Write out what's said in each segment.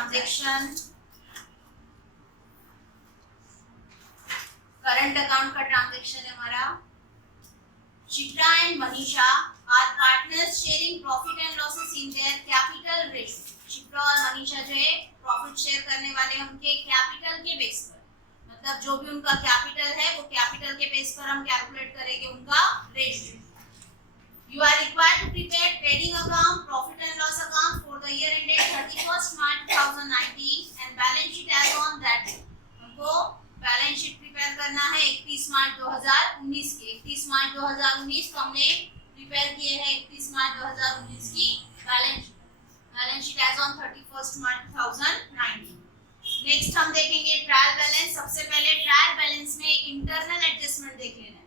Transaction, current account का transaction है हमारा। Shipra and Manisha are partners sharing profit and losses in their capital ratio. Shipra और मनीषा जो है प्रॉफिट शेयर करने वाले हैं उनके कैपिटल के बेस पर, मतलब जो भी उनका कैपिटल है वो कैपिटल के बेस पर हम कैलकुलेट करेंगे उनका ratio. You are required to prepare trading account, profit and loss account for the year ended 31st March 2019 and balance sheet as on that day। हमको बैलेंस शीट प्रिपेयर करना है 31 मार्च 2019 की। 31 मार्च 2019 को हमने प्रिपेयर किए हैं 31 मार्च 2019 की balance sheet as on 31st March 2019। Next हम देखेंगे ट्रायल बैलेंस। सबसे पहले ट्रायल बैलेंस में इंटरनल एडजस्टमेंट देख लेना है।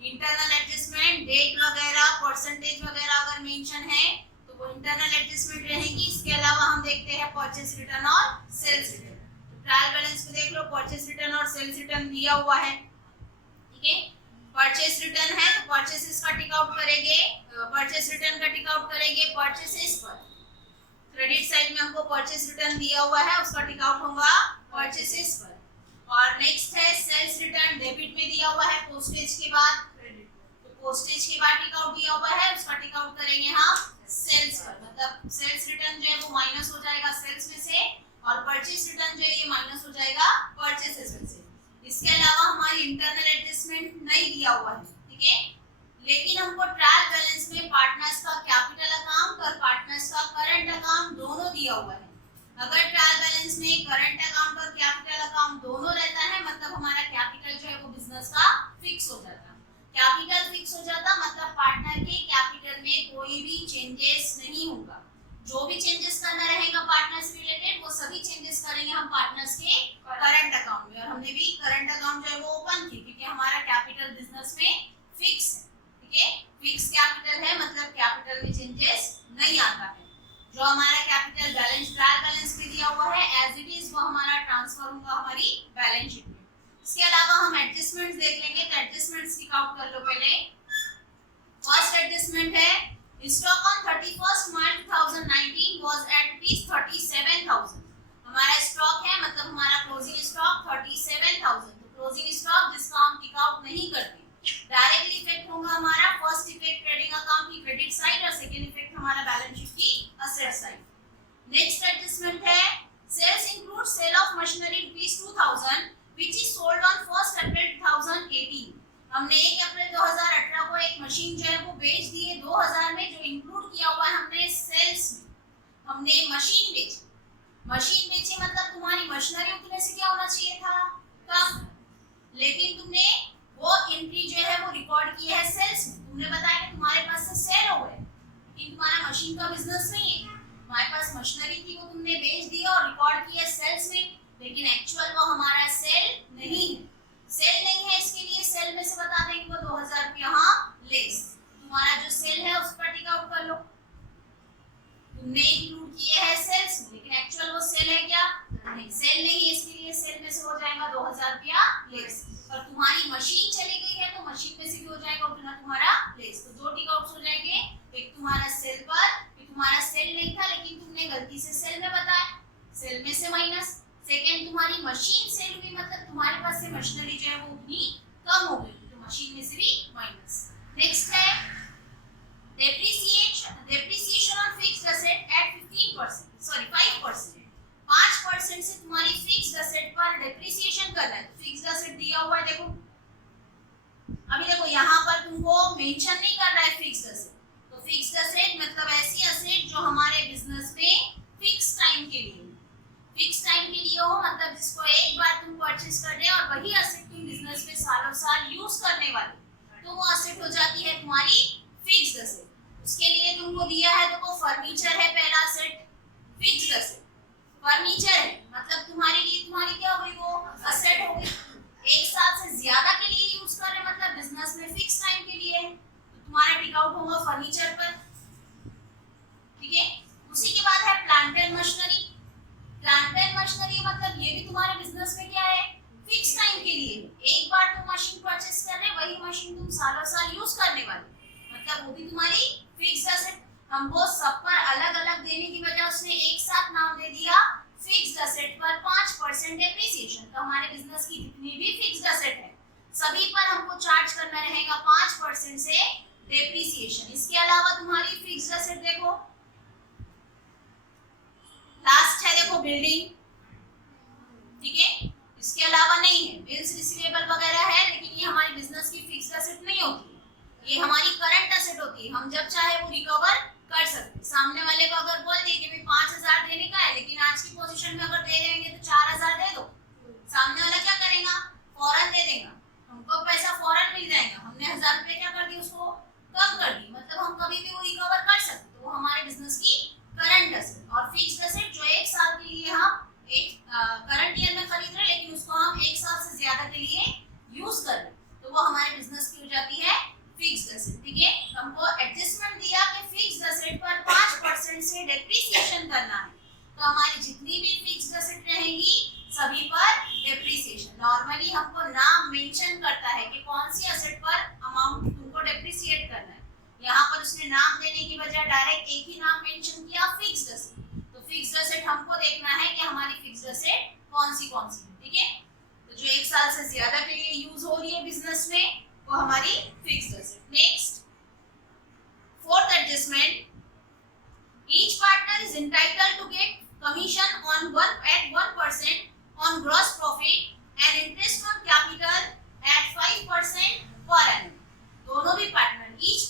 इंटरनल एडजस्टमेंट डेट वगैरह परसेंटेज वगैरह अगर मेंशन है तो वो इंटरनल एडजस्टमेंट रहेगी। इसके अलावा हम देखते हैं परचेस रिटर्न और सेल्स रिटर्न। तो ट्रायल बैलेंस को देख लो, परचेस रिटर्न और सेल्स रिटर्न दिया हुआ है, ठीक है। परचेस रिटर्न है तो परचेसेस का टिक आउट करेंगे, परचेस रिटर्न का टिक आउट करेंगे परचेसेस पर। क्रेडिट साइड में हमको परचेस रिटर्न दिया हुआ है, उसका टिक आउट होगा परचेसेस पर। और नेक्स्ट है सेल्स रिटर्न, डेबिट में दिया हुआ है पोस्टेज के बाद क्रेडिट, तो पोस्टेज के बाद टिक आउट दिया हुआ है, उसका टिक आउट करेंगे हम सेल्स पर। मतलब सेल्स रिटर्न जो है वो माइनस हो जाएगा सेल्स में से और परचेस रिटर्न जो है ये माइनस हो जाएगा परचेसेस में से। इसके अलावा हमारी इंटरनल एडजस्टमेंट नहीं दिया हुआ है, ठीक है। लेकिन हमको ट्रायल बैलेंस में पार्टनर्स का कैपिटल अकाउंट और पार्टनर्स का करंट अकाउंट दोनों दिया हुआ है। अगर ट्रायल बैलेंस में करंट अकाउंट और कैपिटल अकाउंट दोनों रहता है मतलब हमारा कैपिटल जो है वो बिजनेस का फिक्स हो जाता। कैपिटल फिक्स हो जाता मतलब पार्टनर के कैपिटल में कोई भी चेंजेस नहीं होगा। जो भी चेंजेस करना रहेगा पार्टनर्स रिलेटेड वो सभी चेंजेस करेंगे हम पार्टनर्स के करंट अकाउंट में। और हमने भी करंट अकाउंट जो है वो ओपन की क्योंकि हमारा कैपिटल बिजनेस में फिक्स है, ठीक है। फिक्स कैपिटल है मतलब कैपिटल में चेंजेस नहीं आता है। जो हमारा कैपिटल बैलेंस ट्रायल बैलेंस में दिया हुआ है एज इट इज वो हमारा ट्रांसफर होगा हमारी बैलेंस शीट में। इसके अलावा हम एडजस्टमेंट्स देख लेंगे तो एडजस्टमेंट्स टिक आउट कर लो पहले। फर्स्ट एडजस्टमेंट है stock on 31st March 2019 was at ₹37,000। हमारा स्टॉक है मतलब हमारा क्लोजिंग स्टॉक 37,000। तो क्लोजिंग स्टॉक जिसका हम टिक आउट नहीं करते डायरेक्टली इफेक्ट होगा हमारा फर्स्ट इफेक्ट ट्रेडिंग अकाउंट की क्रेडिट साइड और सेकंड इफेक्ट हमारा बैलेंस शीट की असेट साइड। नेक्स्ट एडजस्टमेंट है sales include sale of machinery ₹2,000 which is sold on 1st April 2018। हमने 1 अप्रैल 2018 को एक मशीन जो है वो बेच दी है 2000 में, जो इंक्लूड किया हुआ है हमने सेल्स में। हमने मशीन बेची मतलब तुम्हारी मशीनरी उतने से क्या होना चाहिए था कम, लेकिन तुमने वो एंट्री जो है वो रिकॉर्ड की है सेल्स में। तुमने बताया कि तुम्हारे पास से सेल हो गए लेकिन तुम्हारा मशीन का बिजनेस नहीं है। तुम्हारे पास मशीनरी थी वो तुमने बेच दी और रिकॉर्ड की है सेल्स में, लेकिन एक्चुअल वो हमारा सेल नहीं है। सेल नहीं है इसके लिए सेल में से बता देंगे वो 2000 रुपये यहाँ लेस। तुम्हारा जो सेल है उस पर टिक आउट कर लो। तुमने इंक्लूड किए हैं सेल्स में लेकिन एक्चुअल वो सेल है क्या नहीं, सेल नहीं है इसके लिए सेल में से हो जाएगा 2000 रुपया लेस। और तुम्हारी मशीन चली गई है तो मशीन में से भी हो जाएगा उतना तुम्हारा लेस। तो दो टिक आउट्स हो जाएंगे, एक तुम्हारा सेल पर, कि तुम्हारा सेल नहीं था लेकिन तुमने गलती से सेल में बताया, सेल में से माइनस। सेकंड तुम्हारी मशीन सेल हुई मतलब तुम्हारे पास से मशीनरी जो है वो उतनी कम हो गई तो मशीन में से भी माइनस। नेक्स्ट है depreciation on fixed asset eight 5%। 5% से तुम्हारी फिक्स्ड एसेट पर डेप्रिसिएशन करना है। तो फिक्स्ड एसेट दिया हुआ है, देखो अभी देखो यहाँ पर तुमको मेंशन नहीं कर रहा है फिक्स्ड एसेट। तो फिक्स्ड एसेट मतलब ऐसी एसेट जो हमारे बिजनेस में फिक्स टाइम के लिए हो, मतलब जिसको एक बार तुम परचेस कर रहे हो और वही एसेट तुम बिजनेस में सालों साल यूज करने वाले, तो वो एसेट हो जाती है तुम्हारी फिक्स्ड एसेट। उसके लिए तुमको दिया है देखो फर्नीचर है पहला एसेट, फिक्स्ड एसेट। फर्नीचर है मतलब तुम्हारी क्या हो गई वो एसेट हो गई। एक साल से ज्यादा के लिए यूज कर रहे मतलब बिजनेस में फिक्स टाइम के लिए है, तो तुम्हारा टिक आउट होगा फर्नीचर पर, ठीक है। उसी के बाद है plant and machinery. Plant and machinery मतलब ये भी तुम्हारे बिजनेस में क्या है फिक्स टाइम के लिए। एक बार तुम मशीन परचेस कर रहे वही मशीन तुम सालों साल यूज करने वाले, मतलब वो भी तुम्हारी फिक्स एसेट। हमको सब पर अलग अलग देने की वजह उसने एक साथ नाम दे दिया फिक्स्ड एसेट पर 5% डेप्रिसिएशन। तो हमारे बिजनेस की जितनी भी फिक्स्ड एसेट है सभी पर हमको चार्ज करना रहेगा 5% से डेप्रिसिएशन। इसके अलावा तुम्हारी फिक्स्ड एसेट देखो, लास्ट है देखो बिल्डिंग, ठीक है, इसके अलावा नहीं है, बिल्स रिसीवेबल वगैरह है, लेकिन ये हमारी बिजनेस की फिक्स्ड एसेट नहीं होती है, ये हमारी करंट एसेट होती है। हम जब चाहे वो रिकवर कर सकते हैं। सामने वाले को अगर बोल दिए कि भाई 5000 देने का है, लेकिन आज की पोजीशन में अगर दे देंगे तो 4000 दे दो, सामने वाला क्या करेगा, फौरन दे देगा, हमको पैसा फौरन मिल जाएगा। हमने 1000 रुपए क्या कर दी, उसको कम कर दी, मतलब हम कभी भी वो रिकवर कर सकते। तो वो हमारे बिजनेस की करंट एसेट। और फिक्स्ड एसेट जो एक साल के लिए हम एक करंट ईयर में खरीद रहे हैं, लेकिन उसको हम एक साल से ज्यादा के लिए यूज कर रहे हैं, तो वो हमारे बिजनेस की हो जाती है फिक्स्ड एसेट। ठीक है, हमको एडजस्टमेंट दिया कि फिक्स्ड एसेट पर 5% से डेप्रिसिएशन करना है, तो हमारी जितनी भी फिक्स्ड एसेट रहेंगी सभी पर डेप्रिसिएशन। नॉर्मली हमको नाम मेंशन करता है कि कौन सी एसेट पर अमाउंट तुमको डेप्रिसिएट करना है। यहाँ पर उसने नाम देने की बजाय डायरेक्ट एक ही नाम मेंशन किया, फिक्स्ड एसेट। तो फिक्स्ड एसेट हमको देखना है कि हमारी फिक्स्ड एसेट कौन सी है, ठीक है। तो जो एक साल से ज्यादा के लिए यूज हो रही है बिजनेस में, वो हमारी fixed asset. Next, fourth adjustment, each partner is entitled to get commission on 1% on gross profit and interest on capital at 5% per annum. दोनों भी partner, each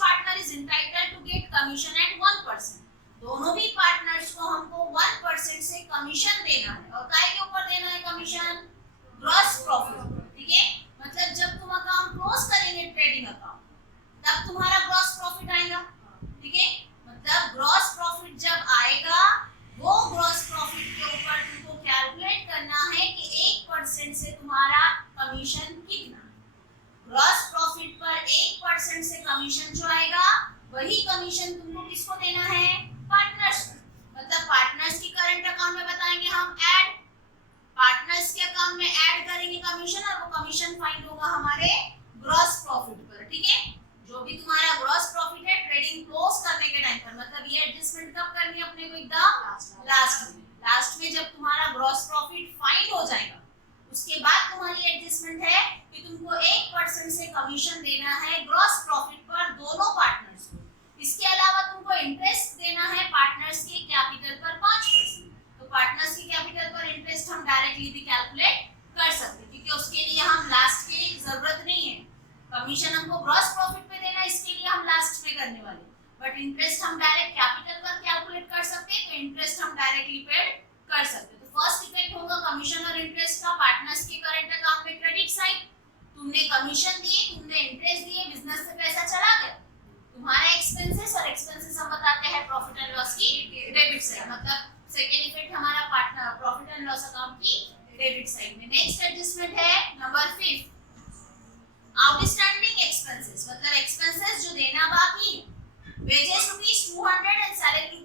partner is entitled to get commission at 1%. दोनों भी partners को हमको 1% से commission देना है। और काय के ऊपर देना है कमीशन, ग्रॉस प्रॉफिट, ठीक है। मतलब जब तुम अकाउंट क्लोज करेंगे ट्रेडिंग अकाउंट, तब तुम्हारा ग्रॉस प्रॉफिट आएगा, ठीक है। मतलब ग्रॉस प्रॉफिट जब आएगा, वो ग्रॉस प्रॉफिट के ऊपर तुमको कैलकुलेट करना है कि 1% से तुम्हारा कमीशन कितना है। ग्रॉस प्रॉफिट पर 1% से कमीशन जो आएगा, वही कमीशन तुमको किसको देना है, पार्टनर्स। मतलब पार्टनर्स की करंट अकाउंट में बताएंगे हम ऐड, पार्टनर्स के अकाउंट में ऐड करेंगे कमीशन, और वो कमीशन फाइंड होगा हमारे ग्रॉस प्रॉफिट पर, ठीक है। जो भी तुम्हारा ग्रॉस प्रॉफिट है ट्रेडिंग क्लोज करने के टाइम पर, मतलब ये एडजस्टमेंट कब करनी है अपने को, एकदम लास्ट में जब तुम्हारा ग्रॉस प्रॉफिट फाइंड हो जाएगा, उसके बाद तुम्हारी एडजस्टमेंट है कि तुमको 1% से कमीशन देना है ग्रॉस प्रॉफिट पर दोनों पार्टनर्स को। इसके अलावा तुमको इंटरेस्ट देना है पार्टनर्स के कैपिटल पर 5%। तो पार्टनर्स के कैपिटल पर इंटरेस्ट हम डायरेक्टली भी कैलकुलेट कर सकते हैं, क्योंकि उसके लिए हम लास्ट की जरूरत नहीं है। कमीशन हमको ग्रॉस प्रॉफिट पे देना है, इसके लिए हम लास्ट में करने वाले, बट इंटरेस्ट हम डायरेक्ट कैपिटल पर कैलकुलेट कर सकते हैं, तो इंटरेस्ट हम डायरेक्टली पेड कर सकते हैं। तो फर्स्ट इफेक्ट होगा कमीशन और इंटरेस्ट का पार्टनर्स के करंट अकाउंट में क्रेडिट साइड। तुमने कमीशन दिए, तुमने इंटरेस्ट दिए, बिजनेस से पैसा चला गया, तुम्हारा एक्सपेंसेस, और एक्सपेंसेस हम बताते हैं प्रॉफिट एंड लॉस की डेबिट साइड। मतलब सेकंड इफेक्ट हमारा partner profit and loss account की डेबिट साइड में। नेक्स्ट एडजस्टमेंट है नंबर 5, आउटस्टैंडिंग एक्सपेंसेस। मतलब एक्सपेंसेस जो देना बाकी है, वेजेस ₹200 एंड सैलरी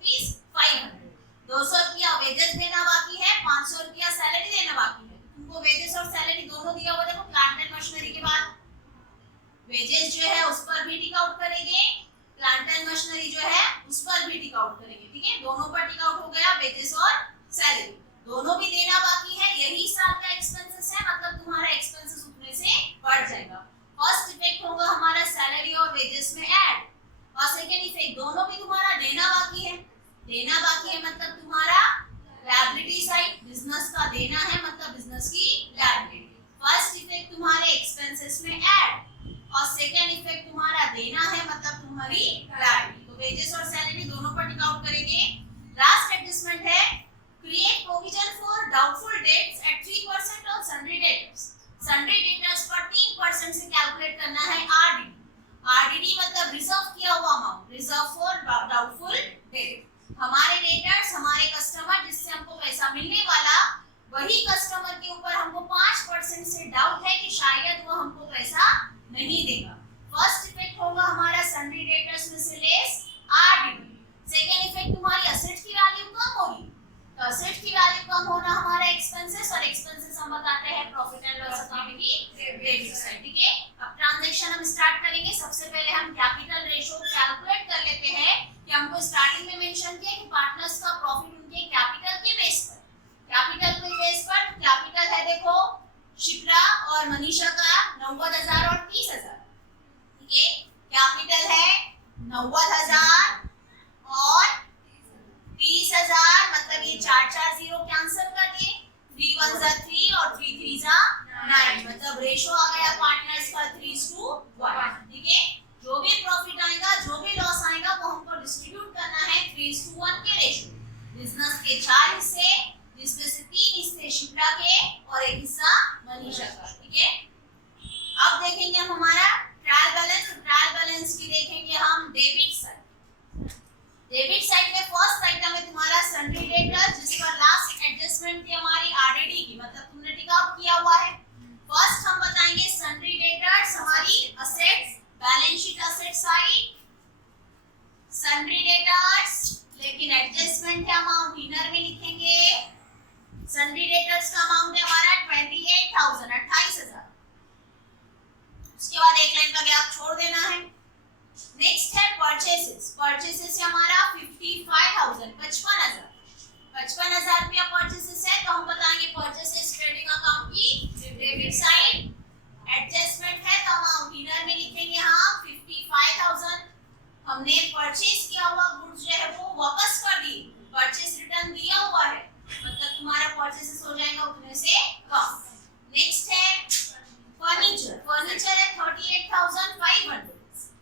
₹500। 200 रुपया वेजेस देना बाकी है, 500 रुपया सैलरी देना बाकी है। तुमको वेजेस और सैलरी दोनों दिया हुआ, देखो प्लांट एंड मशीनरी के बाद वेजेस जो है उस पर भी टिक आउट करेंगे, प्लांट एंड मशीनरी जो है उस पर भी टिक आउट करेंगे, ठीक है। दोनों पर टिक आउट हो गया, वेजेस और सैलरी दोनों भी देना बाकी है। यही साल का एक्सपेंसेस है, मतलब तुम्हारा एक्सपेंसेस उतने से बढ़ जाएगा। फर्स्ट इफेक्ट होगा हमारा सैलरी और वेजेस में ऐड, और सेकंड इफेक्ट दोनों भी तुम्हारा देना बाकी है। देना बाकी है मतलब तुम्हारा लायबिलिटी साइड, बिजनेस का देना है मतलब बिजनेस की लायबिलिटी। फर्स्ट इफेक्ट तुम्हारे एक्सपेंसेस में ऐड, और सेकंड इफेक्ट तुम्हारा देना है मतलब तुम्हारी लायबिलिटी। तो वेजेस और सैलरी दोनों पर टिक आउट करेंगे। लास्ट एडजस्टमेंट है create provision for doubtful debts at 3% on sundry debtors. Sundry debtors पर 3% से कैलकुलेट करना है आरडीडी। आरडीडी मतलब रिजर्व किया हुआ amount, reserve for doubtful debt. हमारे डेटर्स, हमारे कस्टमर जिससे हमको पैसा मिलने वाला, वही कस्टमर के ऊपर हमको 5% से डाउट है कि शायद वो हमको पैसा नहीं देगा। फर्स्ट इफेक्ट होगा हमारा सन्ड्री डेटर्स में से लेस आरडीडी। सेकंड इफेक्ट तुम्हारी एसेट की वैल्यू कम होगी, तो एसेट की वैल्यू कम होना हमारा एक्सपेंसेस, और एक्सपेंसेस हम बताते हैं प्रॉफिट एंड लॉस अकाउंट की डेबिट साइड, ठीक है। अब ट्रांजैक्शन हम स्टार्ट करेंगे। सबसे पहले हम कैपिटल रेशियो कैलकुलेट कर लेते हैं कि हमको स्टार्टिंग में मेंशन किया कि पार्टनर्स का प्रॉफिट उनके कैपिटल के बेस पर और मनीषा का 90,000 और 30,000। ठीक है, कैपिटल है 90,000 और 30,000, मतलब ये 4 0 कैंसिल कर दिए, 3 1 3 और 3 3 9, मतलब रेशो आ गया पार्टनर्स का 3:1। ठीक है, जो भी प्रॉफिट आएगा, जो भी लॉस आएगा, वो हमको डिस्ट्रीब्यूट करना है 3:1 के रेशो। बिजनेस के 4 हिस्से, जिसमें से 3 हिस्से शिप्रा के और 1 हिस्सा मनीषा का। ठीक है, अब देखेंगे हम हमारा ट्रायल बैलेंस। ट्रायल बैलेंस की देखेंगे हम डेबिट साइड। डेबिट साइड में फर्स्ट आइटम है तुम्हारा सन्ड्री डेटर, जिस पर लास्ट एडजस्टमेंट थी हमारी आरडीडी की, मतलब तुमने टिक आउट किया हुआ है। फर्स्ट हम बताएंगे सन्ड्री डेटर्स हमारी assets, balance sheet asset side sundry debtors, लेकिन एडजस्टमेंट है अमाउंट इनर में लिखेंगे। सन्ड्री डेटर्स का अमाउंट है हमारा 28,000, 28,000। उसके बाद एक लाइन का गैप छोड़ देना है। नेक्स्ट है परचेसेस। परचेसेस है हमारा 55,000, 55,000, 55,000 रुपया परचेसेस है। तो हम बताएंगे परचेसेस ट्रेडिंग अकाउंट की डेबिट साइड, एडजस्टमेंट है तो अमाउंट इनर में लिखेंगे हम 55,000। हमने परचेज किया हुआ गुड्स जो है वो वापस कर दी, परचेज रिटर्न दिया हुआ है, मतलब तुम्हारा परचेसेस हो जाएगा उतने से कम। नेक्स्ट है फर्नीचर। फर्नीचर है 38,500।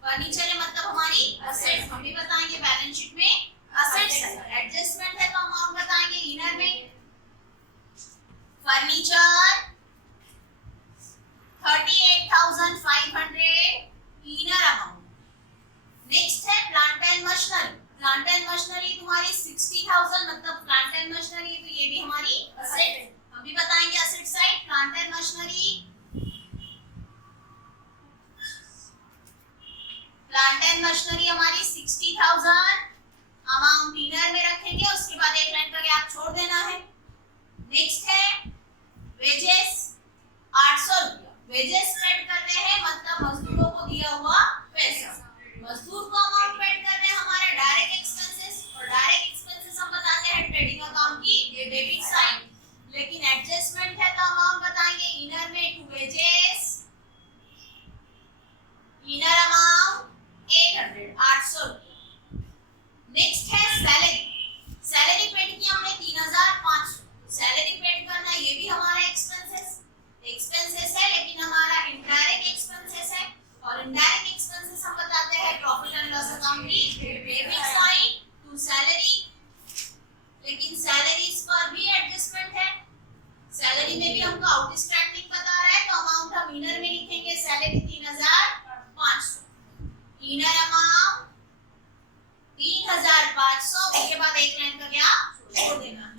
फर्नीचर है मतलब हमारी असेट्स, हम भी बताएंगे बैलेंस शीट में असेट्स है। एडजस्टमेंट है तो अमाउंट बताएंगे इनर में। Furniture 38,500 inner amount. नेक्स्ट है plant and machinery. Plant and machinery तुम्हारी 60,000, मतलब प्लांट एंड मशीनरी, तो ये भी हमारी असेट है, हम भी बताएंगे asset side. Plant and machinery, plant and machinery हमारी 60,000, अमाउंट इनर में रखेंगे। उसके बाद एक लाइन का गैप छोड़ देना है। नेक्स्ट है वेजेस 800 रुपया। वेजेस पेड कर रहे हैं, मतलब मजदूरों को दिया हुआ पैसा। मजदूर को अमाउंट पेड कर रहे हैं हमारे डायरेक्ट एक्सपेंसेस, और डायरेक्ट एक्सपेंसेस हम बताते हैं ट्रेडिंग अकाउंट की डेबिट साइड, लेकिन एडजस्टमेंट है तो अमाउंट बताएंगे इनर में टू वेजेस। इनर अमाउंट 800 रुपया। नेक्स्ट है सैलरी। सैलरी पेड की हमने 3,500। सैलरी पेड करना ये भी हमारा एक्सपेंसेस है, लेकिन हमारा इनडायरेक्ट एक्सपेंसेस है, और इनडायरेक्ट एक्सपेंसेस हम बताते हैं प्रॉफिट एंड लॉस अकाउंट की डेबिट साइड टू सैलरी, लेकिन सैलरीज पर भी एडजस्टमेंट है। सैलरी में भी हमको आउटस्टैंडिंग बता रहा है तो अमाउंट हम इनर में लिखेंगे सैलरी 3,500। इनर अमाउंट 3,500, उसके बाद एक लाइन का गैप छोड़ देना है।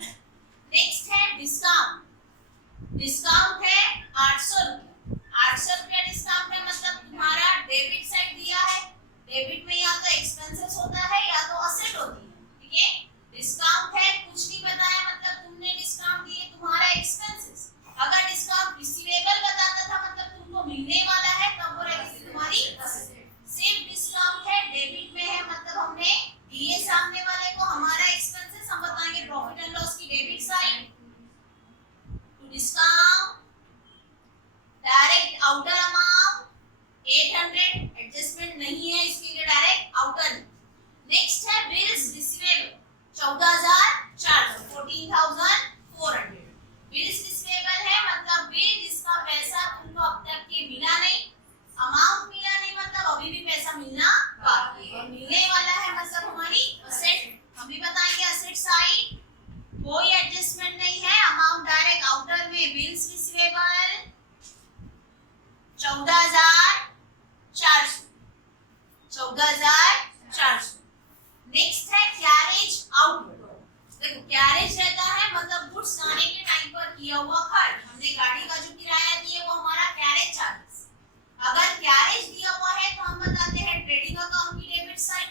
नेक्स्ट है डिस्काउंट। डिस्काउंट है 800 रुपया। 800 रुपया डिस्काउंट है, मतलब तुम्हारा डेबिट साइड दिया है, डेबिट में या तो एक्सपेंसेस होता है या तो असेट होती है। ठीक है, डिस्काउंट है, कुछ नहीं बताया, मतलब तुमने डिस्काउंट दिए तुम्हारा एक्सपेंसेस। अगर डिस्काउंट रिसीवेबल बताता था, मतलब तुमको मिलने वाला है, तब वो रहेगी तुम्हारी असेट। सिर्फ डिस्काउंट है डेबिट में है, मतलब हमने दिए सामने वाले को हमारा एक्सपेंसेस, हम बताएंगे प्रॉफिट एंड लॉस की debit side to discount. Direct outer amount 800, adjustment नहीं है इसके लिए डायरेक्ट आउटर। नेक्स्ट है बिल्स रिसीवेबल 14,400, 14,400। बिल्स रिसीवेबल है, मतलब बिल जिसका पैसा तुमको अब तक के मिला नहीं, अमाउंट मिला नहीं, मतलब अभी भी पैसा मिलना बाकी है, और मिलने वाला है, मतलब हमारी असेट। हम भी बताएंगे असेट साइड कोई एडजस्टमेंट नहीं है, अमाउंट डायरेक्ट आउटर में बिल्स रिसीवेबल 14,400, 14,400। नेक्स्ट है कैरेज आउटवर्ड। देखो कैरेज रहता है, मतलब गुड्स लाने के टाइम पर किया हुआ खर्च, हमने गाड़ी का जो किराया दिया वो हमारा कैरेज चार्जेस। अगर कैरेज दिया हुआ है तो हम बताते हैं ट्रेडिंग अकाउंट की डेबिट साइड।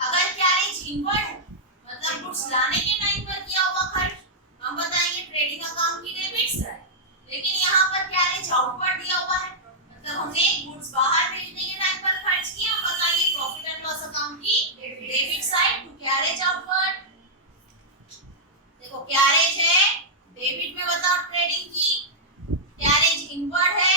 अगर कैरेज इनवर्ड है, मतलब गुड्स लाने के टाइम पर किया हुआ खर्च, हम बताएंगे ट्रेडिंग अकाउंट की डेबिट साइड। लेकिन यहाँ पर कैरेज आउटवर्ड दिया हुआ है, मतलब हमने गुड्स बाहर भेजने के टाइम पर खर्च किया, हम बताएंगे प्रॉफिट एंड लॉस अकाउंट की debit side to carriage outward. देखो कैरेज है डेबिट में, बताओ ट्रेडिंग की। कैरेज इनवर्ड है,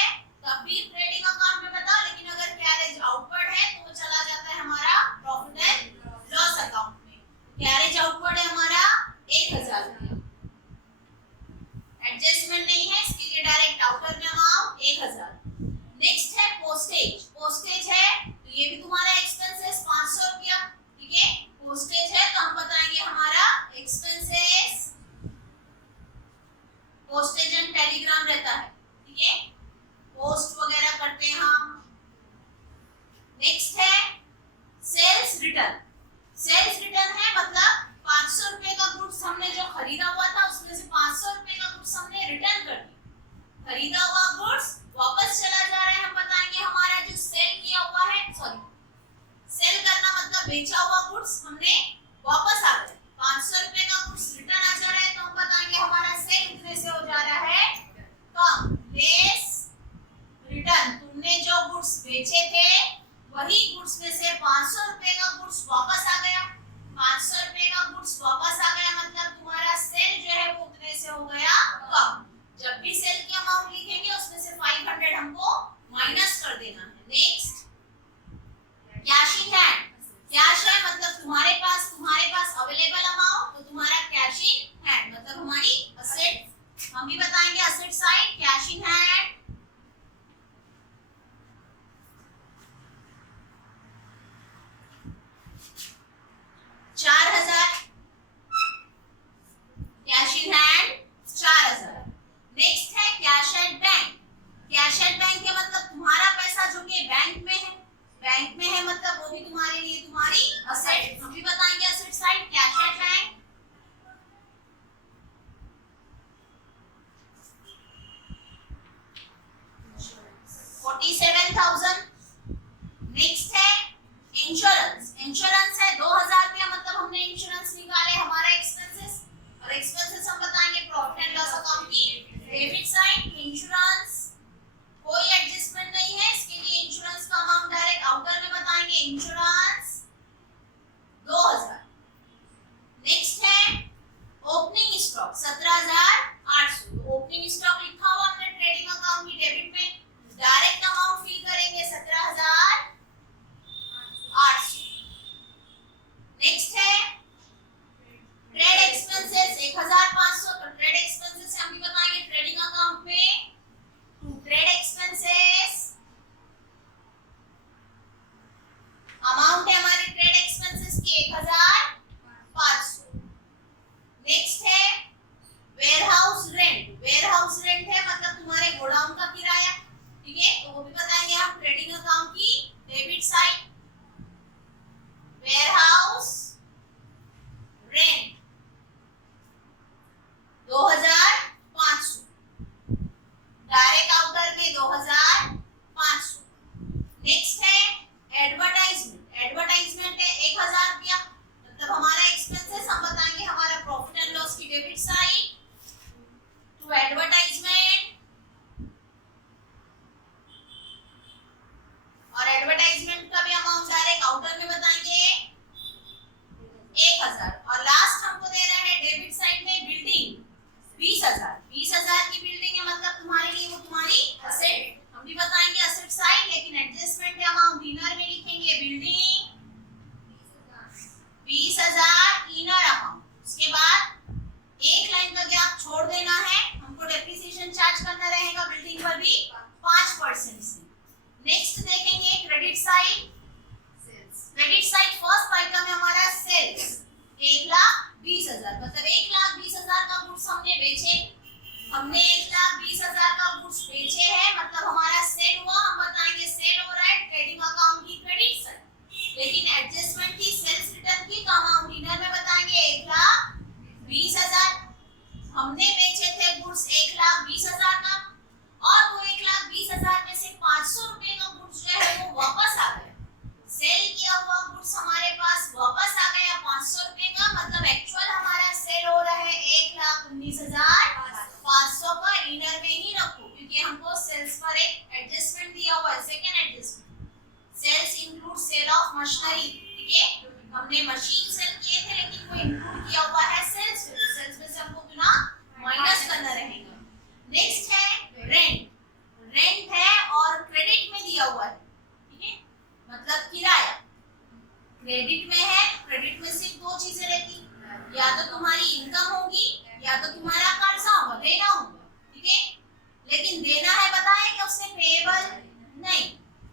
हमने 1,20,000 का गुड्स बेचे हैं, मतलब हमारा सेल हुआ, हम बताएंगे सेल हो रहा है ट्रेडिंग अकाउंट की क्रेडिट साइड। लेकिन एडजस्टमेंट की सेल्स रिटर्न की अमाउंट इनर में बताएंगे 1,20,000। हमने बेचे थे गुड्स 1,20,000 का, और वो 1,20,000 में से 500 रुपए का गुड्स जो है वो वापस आ गया। सेल किया हुआ गुड्स हमारे पास वापस आ गया 500 रुपए का, मतलब एक्चुअल हमारा सेल हो रहा है 1,19,500 का। इनर में ही रखो क्योंकि हमको सेल्स पर एक एडजस्टमेंट दिया हुआ है, second adjustment. Sales include sale of machinery, ठीक है, हमने मशीन सेल किए थे लेकिन वो इंक्लूड किया हुआ है सेल्स में, सेल्स में से हमको बिना माइनस करना रहेगा। नेक्स्ट है रेंट। रेंट है और क्रेडिट में दिया हुआ है, ठीक है, मतलब किराया। क्रेडिट में है, क्रेडिट में सिर्फ दो चीजें रहती, या तो तुम्हारी इनकम होगी या तो तुम्हारा कर्जा होगा, देना होगा, ठीक है। लेकिन देना है बताया कि उसने पेएबल नहीं,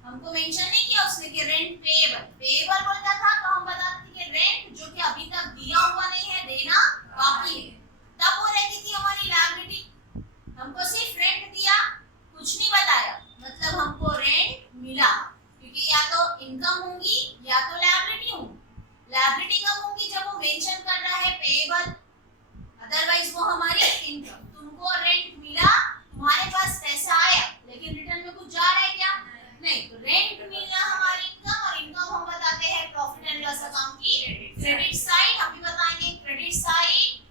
हमको मेंशन नहीं किया उसने कि रेंट पेएबल। पेएबल बोलता था तो हम बताते थे कि रेंट जो कि अभी तक दिया हुआ नहीं है, देना बाकी है, तब वो रहती थी हमारी लायबिलिटी। हमको सिर्फ रेंट दिया, कुछ नहीं बताया, मतलब हमको रेंट मिला, क्योंकि या तो इनकम होगी या तो लायबिलिटी होगी। लायबिलिटी कब होगी? जब वो मेंशन कर रहा है पेएबल, अदरवाइज वो हमारी इनकम। तुमको रेंट मिला, तुम्हारे पास पैसा आया, लेकिन रिटर्न में कुछ जा रहा है क्या? नहीं, तो रेंट मिला हमारी इनकम, और इनकम हम बताते हैं प्रॉफिट एंड लॉस अकाउंट की क्रेडिट साइड। हम भी बताएंगे क्रेडिट साइड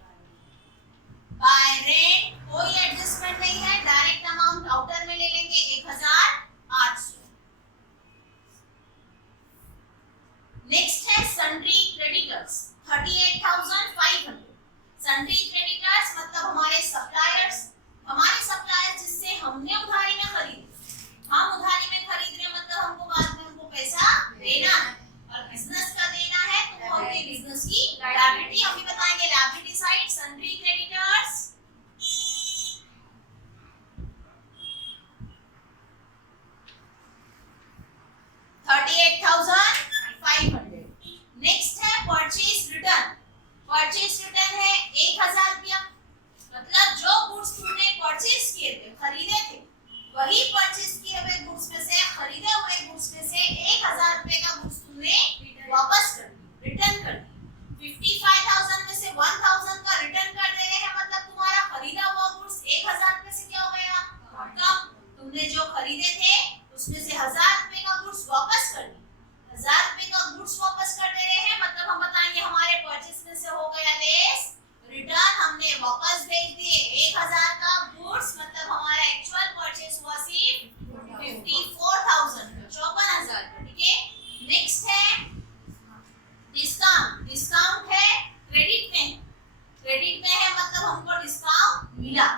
बाय रेंट, कोई एडजस्टमेंट नहीं है, डायरेक्ट अमाउंट आउटर में ले लेंगे 1,800। नेक्स्ट है सन्ड्री क्रेडिटर्स 38,500। सन्ड्री क्रेडिटर्स मतलब हमारे सप्लायर्स, जिससे हमने उधारी में खरीदे, हम उधारी में खरीद रहे, मतलब हमको बाद में उनको पैसा देना है, और बिजनेस का देना है तो वो अपने बिजनेस की लायबिलिटी। हम भी बताएंगे liability side sundry creditors. Next है परचेज रिटर्न। परचेज रिटर्न है 1,000 रुपया, मतलब जो गुड्स तुमने परचेज किए थे, खरीदे थे, वही परचेज किए हुए गुड्स में से, खरीदे हुए गुड्स में से 1,000 रुपए का गुड्स तुमने वापस कर दिया, रिटर्न कर दिया। 55,000 में से 1,000 का रिटर्न कर दे रहे हैं, मतलब तुम्हारा खरीदा हुआ गुड्स 1,000 रुपए से क्या हो गया? कम। तुमने जो खरीदे थे उसमें से 1,000 रुपए का गुड्स वापस कर दिया, 1,000 रुपए का गुड्स वापस कर दे रहे हैं, मतलब हम बताएंगे हमारे परचेज में से हो गया लेस रिटर्न, हमने वापस भेज दिए 1,000 का गुड्स, मतलब हमारा एक्चुअल परचेज हुआ सिर्फ 54,000 का, 54,000 का, ठीक है। नेक्स्ट है डिस्काउंट। डिस्काउंट है क्रेडिट में, क्रेडिट में है मतलब हमको डिस्काउंट मिला,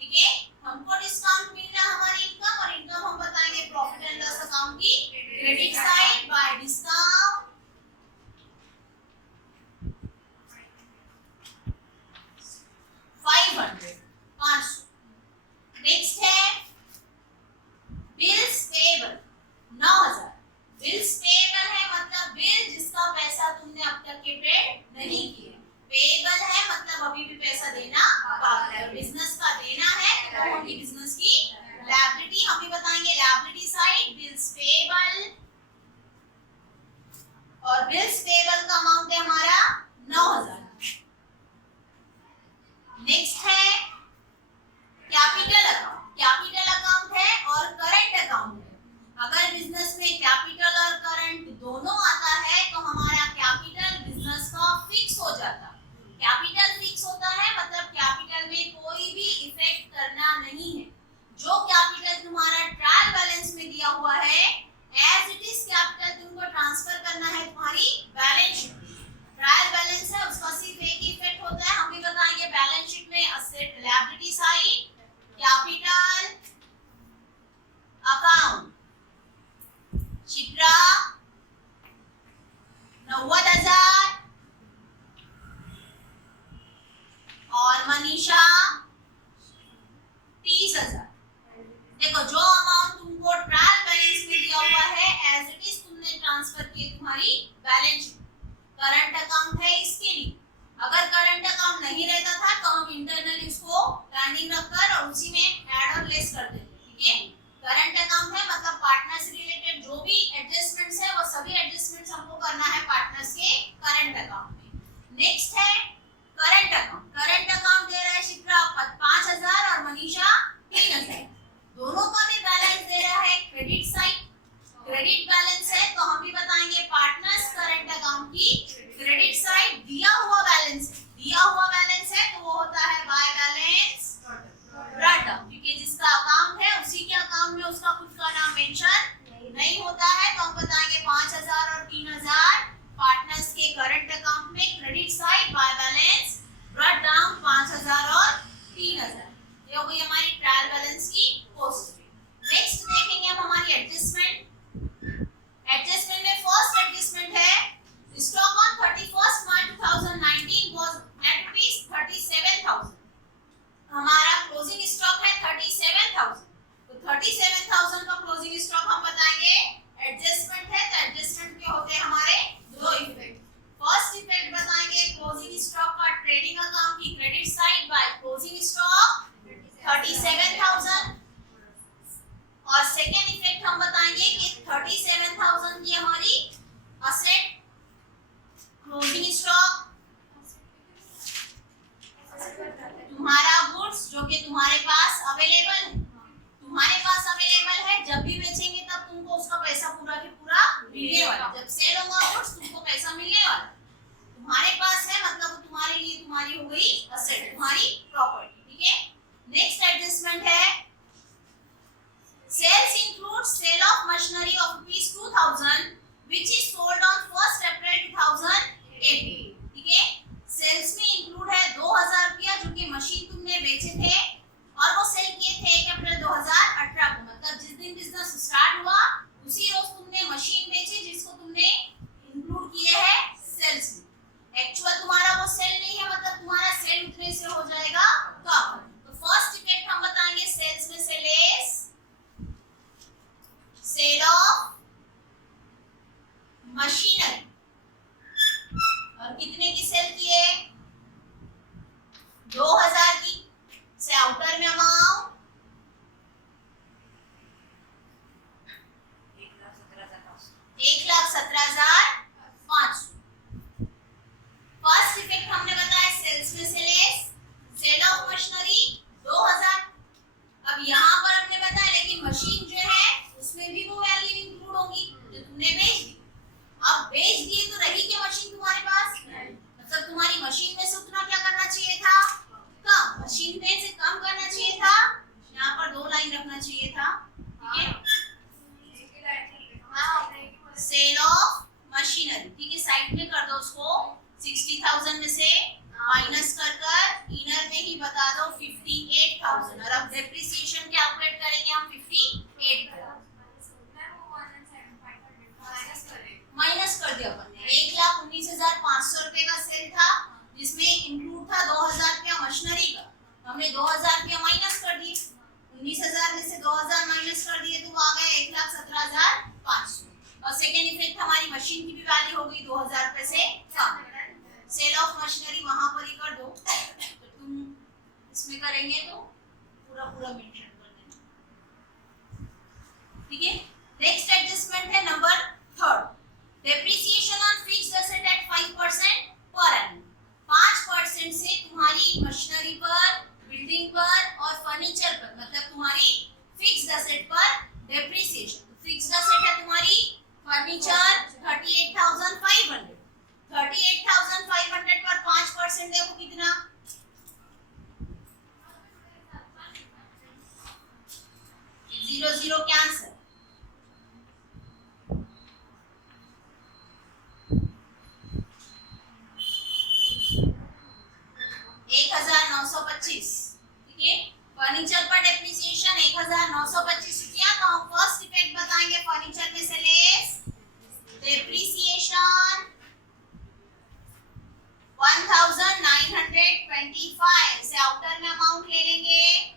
ठीक है, हमको डिस्काउंट मिला हमारी इनकम, और इनकम हम बताएंगे प्रॉफिट एंड लॉस अकाउंट की credit side by discount. 500। Next है बिल्स पेएबल 9,000। बिल्स पेएबल है मतलब बिल जिसका पैसा तुमने अब तक के पेड नहीं किए, पेएबल है मतलब अभी भी पैसा देना बाकी है, बिजनेस का देना है तो होगी बिजनेस की लायबिलिटी। हम भी बताएंगे लायबिलिटी साइड बिल्स पेएबल, और बिल्स पेएबल का अमाउंट है हमारा 9,000। नेक्स्ट है कैपिटल अकाउंट। कैपिटल अकाउंट है और करंट अकाउंट है। अगर बिजनेस में कैपिटल और करंट दोनों आता है तो हमारा कैपिटल बिजनेस का फिक्स हो जाता है। कैपिटल फिक्स होता है मतलब कैपिटल में कोई भी इफेक्ट करना नहीं है। जो कैपिटल तुम्हारा ट्रायल बैलेंस में दिया हुआ है एज इट इज कैपिटल तुमको ट्रांसफर करना है तुम्हारी बैलेंस शीट। ट्रायल बैलेंस है उसका सिर्फ एक ही इफेक्ट होता है, हम भी बताएंगे बैलेंस शीट में asset liability side capital account Shipra 90,000 और मनीषा 30,000। देखो जो अमाउंट तुमको ट्रायल बैलेंस में दिया हुआ है एज इट इज तुमने ट्रांसफर किए तुम्हारी बैलेंस शीट। करंट अकाउंट है इसके लिए, अगर करंट अकाउंट नहीं रहता था तो हम इंटरनली उसको प्लानिंग रखकर और तुम्हारी हो गई असेट, तुम्हारी प्रॉपर्टी, ठीक है। नेक्स्ट एडजस्टमेंट है sales includes sale of machinery of ₹2000 which is sold on 1st April 2018, ठीक है। सेल्स में इंक्लूड है 2000 रुपया जो कि मशीन तुमने बेचे थे और वो सेल किए थे 1 अप्रैल 2018 को, मतलब जिस दिन बिजनेस स्टार्ट हुआ उसी रोज तुमने मशीन बेची जिसको तुमने इंक्लूड किया है सेल्स में। एक्चुअल तुम्हारा वो सेल नहीं है, मतलब तुम्हारा सेल उतने से हो जाएगा कम। तो फर्स्ट इफेक्ट हम बताएंगे सेल्स में से लेस सेल ऑफ मशीनरी, और कितने की सेल किए 2000 की, से आउटर में अमाउंट 1,17,500। फर्स्ट इफेक्ट हमने बताया सेल्स में से लेस सेल ऑफ मशीनरी 2000। अब यहाँ पर हमने बताया लेकिन मशीन जो है उसमें भी वो वैल्यू इंक्लूड होगी जो तुमने बेच दी। अब बेच दिए तो रही क्या मशीन तुम्हारे पास, मतलब तुम्हारी मशीन में से उतना क्या करना चाहिए था, कम, मशीन में से कम करना चाहिए था। यहाँ पर 2 लाइन रखना चाहिए था, ठीक है। सेल ऑफ मशीनरी, ठीक है, साइड में कर दो उसको। 60,000 में से माइनस कर इनर में ही बता दो 58,000, और अब डेप्रिसिएशन कैलकुलेट करेंगे हम 58,000 माइनस कर दिया अपन ने। 1,19,500 रुपए का सेल था जिसमें इंक्लूड था 2,000 रुपया मशीनरी का, हमने 2,000 रुपया माइनस कर दिए। 19,000 में से 2,000 माइनस कर दिए तो वो आ गया 1,17,500। और सेकेंड इफेक्ट हमारी मशीन की भी वैल्यू हो गई 2,000 रुपए से कम। सेल ऑफ मशीनरी वहां पर ही कर दो, तो तुम इसमें करेंगे तो पूरा पूरा मेंशन कर देना, ठीक है। नेक्स्ट एडजस्टमेंट है number 3, depreciation on fixed asset eight 5% per annum. 5% से तुम्हारी मशीनरी पर, बिल्डिंग पर और फर्नीचर पर, मतलब तुम्हारी फिक्स्ड एसेट पर डेप्रिसिएशन। फिक्स्ड एसेट है तुम्हारी फर्नीचर 38,500, 38,500 पर 5% देखो कितना, 0 कैंसिल। फर्नीचर पर डेप्रिसिएशन 1,925 रुपया। तो हम फर्स्ट इफेक्ट बताएंगे फर्नीचर में से लेस डेप्रिसिएशन 1,925, से आउटर में अमाउंट ले लेंगे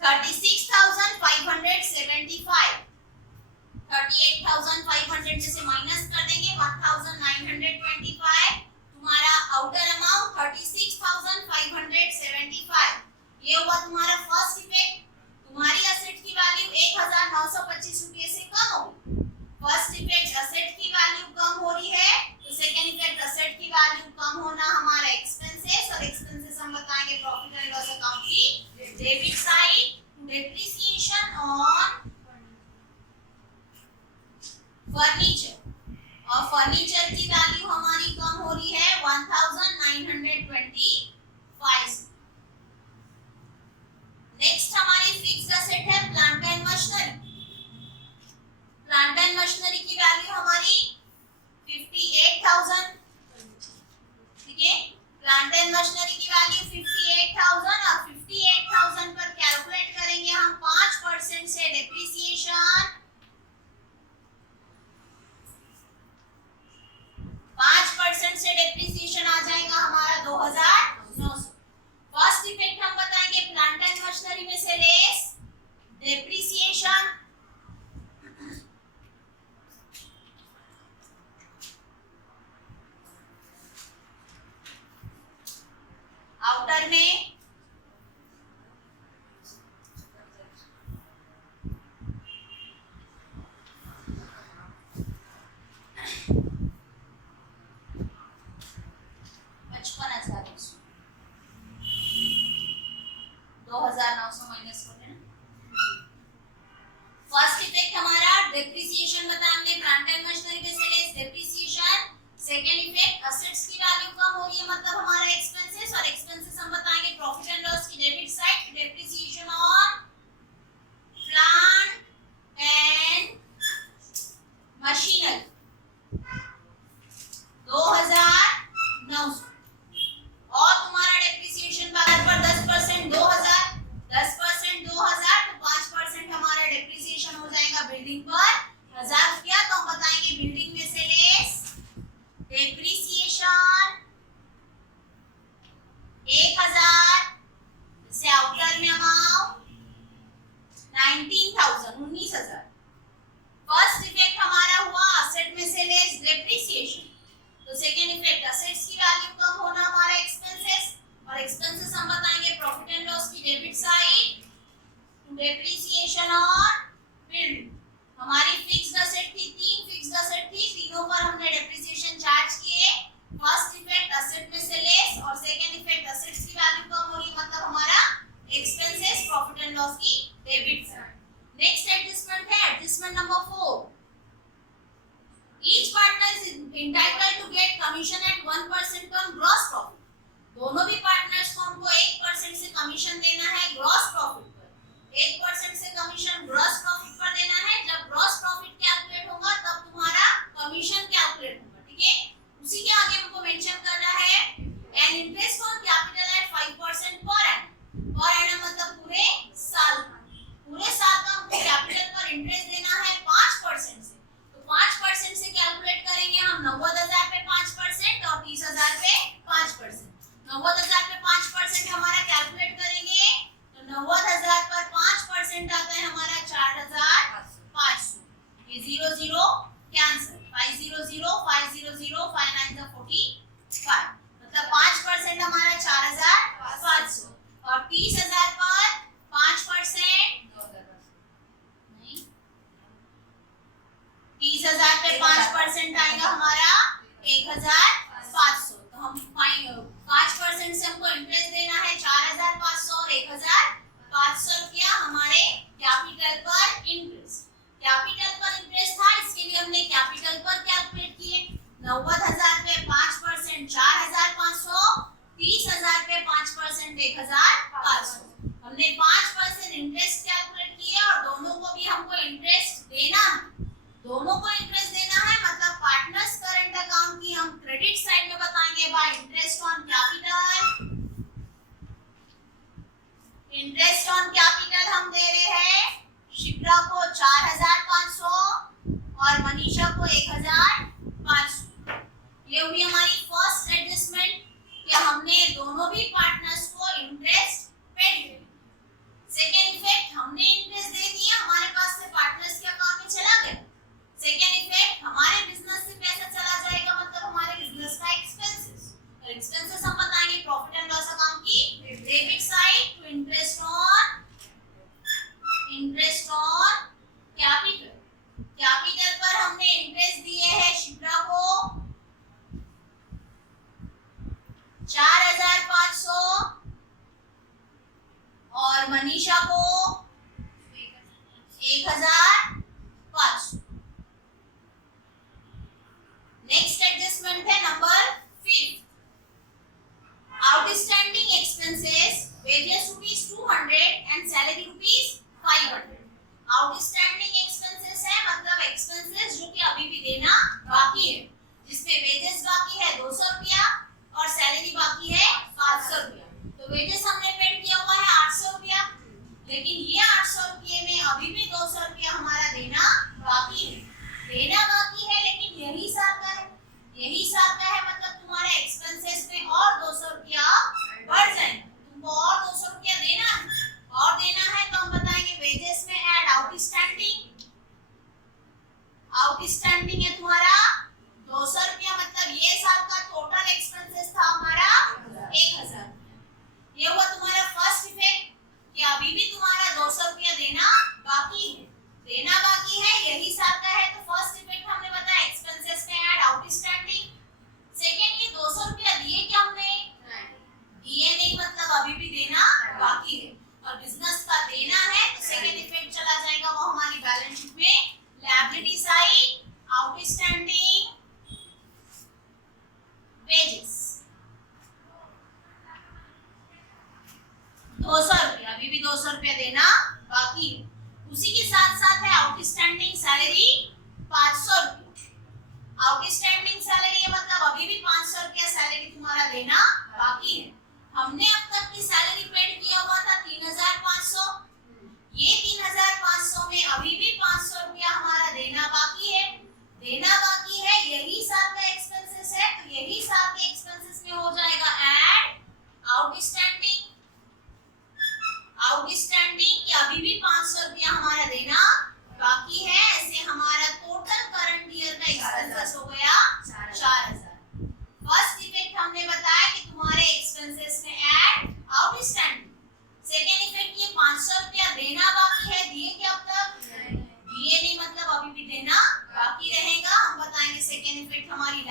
36,575। 38,500 में से माइनस कर देंगे 1,925, तुम्हारा आउटर अमाउंट 36,575। ये हुआ तुम्हारा फर्स्ट इफेक्ट। तुम्हारी एसेट की वैल्यू 1,925 रुपये से कम होगी। फर्स्ट इफेक्ट एसेट की वैल्यू कम हो रही है, तो सेकंड इफेक्ट एसेट की वैल्यू कम होना हमारा एक्सपेंसेस, और एक्सपेंसेस हम बताएंगे प्रॉफिट एंड लॉस अकाउंट की debit side. Depreciation on furniture, और फर्नीचर की वैल्यू हमारी कम हो रही है 1,925। नेक्स्ट हमारी फिक्स्ड एसेट है plant and machinery. Plant and machinery की वैल्यू हमारी 58,000, ठीक है। प्लांट एंड मशीनरी की वैल्यू 58,000, और 58,000 पर कैलकुलेट करेंगे हम 5% से डेप्रिसिएशन। 5% से डेप्रिसिएशन आ जाएगा हमारा 2,900। फर्स्ट इफेक्ट हम बताएंगे प्लांट एंड मशीनरी में से लेस डेप्रिसिएशन डेप्रिसिएशन। तो सेकेंड इफेक्ट असेट्स की वैल्यू कम होना हमारा एक्सपेंसेस, और एक्सपेंसेस हम बताएंगे प्रॉफिट एंड लॉस की डेबिट साइड टू डेप्रिसिएशन और बिल्ड। हमारी फिक्स्ड असेट थी, तीन फिक्स्ड असेट थी, तीनों पर हमने डेप्रिसिएशन चार्ज किए। फर्स्ट इफेक्ट असेट में से लेस और सेकंड इफेक्ट असेट्स की वैल्यू कम हो रही, मतलब हमारा एक्सपेंसेस प्रॉफिट एंड लॉस की डेबिट साइड। नेक्स्ट एडजस्टमेंट है adjustment number 4। Each partner is entitled to get commission at 1% on gross profit. दोनों भी पार्टनर्स को हमको 1% से कमीशन देना है ग्रॉस प्रॉफिट पर। 1% से कमीशन ग्रॉस प्रॉफिट पर देना है। जब ग्रॉस प्रॉफिट कैलकुलेट होगा तब तुम्हारा कमीशन कैलकुलेट होगा, ठीक है। उसी के आगे हमको मेंशन करना है and interest on capital eight 5% per annum. Per annum मतलब पूरे साल का। पूरे साल का हमको कैपिटल पर इंटरेस्ट देना है 5% से। तो 5% से कैलकुलेट करेंगे हम 90,000 पे 5% और 30,000 पे 5%। 90,000 पे 5% हमारा कैलकुलेट करेंगे तो 90,000 पर 5% आता है हमारा 4,500। ये 0 0 कैंसिल, 500 500 5 9 45, मतलब 5% हमारा 4,500 और 30,000 पर 5% नहीं, 30,000 पे 5% आएगा हमारा 1,500। तो हम 5% से हमको इंटरेस्ट देना है 4,500 और 1,500 रुपया हमारे कैपिटल पर इंटरेस्ट। कैपिटल पर इंटरेस्ट था, इसके लिए हमने कैपिटल पर कैलकुलेट किए। 90,000 पे 5% 4,500, 30,000 पे 5% 1,500। हमने 5% इंटरेस्ट कैलकुलेट किया और दोनों को भी हमको इंटरेस्ट देना है। दोनों को इंटरेस्ट देना है मतलब पार्टनर्स करंट अकाउंट की हम क्रेडिट साइड में बताएंगे bye interest on capital. Interest on capital हम दे रहे हैं शिप्रा को 4,500 और मनीषा को 1,500। ये हुई हमारी फर्स्ट एडजस्टमेंट कि हमने दोनों भी पार्टनर्स को इंटरेस्ट पेड किया। सेकेंड इफेक्ट हमने इंटरेस्ट दे दिया, हमारे पास से पार्टनर्स के अकाउंट में चला गया। सेकेंड इफेक्ट हमारे बिजनेस से पैसा चला जाएगा, मतलब हमारे बिजनेस का एक्सपेंसेस। और एक्सपेंसेस हम बताएंगे प्रॉफिट एंड लॉस अकाउंट की debit side to interest on capital. Capital पर हमने इंटरेस्ट दिए हैं शिप्रा को 4,500 और मनीषा को 1,500। नेक्स्ट एडजस्टमेंट है number 5। Outstanding expenses wages ₹200 and salary ₹500। Outstanding expenses है मतलब एक्सपेंसेस जो कि अभी भी देना बाकी है, जिसमें वेजेस बाकी है 200 रुपया और सैलरी बाकी है 500 रुपया। तो वेजेस हमने पेड किया हुआ है 800 रुपया, लेकिन ये 800 रुपये में अभी भी 200 रुपया हमारा देना बाकी है। देना बाकी है लेकिन यही साल का है, यही साल का है मतलब तुम्हारे एक्सपेंसेस में और 200 रुपया बढ़ जाएगा। तुमको और 200 रुपया देना है, और देना है तो हम बताएंगे वेजेस में ऐड आउटस्टैंडिंग। आउटस्टैंडिंग है तुम्हारा 200 रुपया, मतलब ये साल का टोटल एक्सपेंसेस था हमारा 1,000। ये हुआ तुम्हारा फर्स्ट इफेक्ट कि अभी भी तुम्हारा 200 रुपया देना बाकी है। देना बाकी है, यही साल का है, तो फर्स्ट इफेक्ट हमने बताया एक्सपेंसेस में ऐड आउटस्टैंडिंग। सेकंड ये 200 रुपया दिए क्या हमने? दिए नहीं, मतलब अभी भी देना बाकी है और बिजनेस का देना है, तो सेकंड इफेक्ट चला जाएगा वो हमारी बैलेंस शीट में लायबिलिटी साइड आउटस्टैंडिंग वेजेस 200 रुपया, अभी भी 200 रुपया देना बाकी है। उसी के साथ साथ है आउटस्टैंडिंग सैलरी 500 रुपया। आउटस्टैंडिंग सैलरी है मतलब अभी भी 500 रुपया सैलरी तुम्हारा देना बाकी है। हमने अब तक की सैलरी पेड किया हुआ था 3,500। ये 3,500 में अभी भी 500 रुपया हमारा देना बाकी है। देना बाकी है, यही साल का एक्सपेंसेस है, तो यही साल के एक्सपेंसेस में हो जाएगा ऐड आउटस्टैंडिंग। आउटस्टैंडिंग कि अभी भी 500 रुपया हमारा देना बाकी है। ऐसे हमारा टोटल करंट ईयर का एक्सपेंसेस हो गया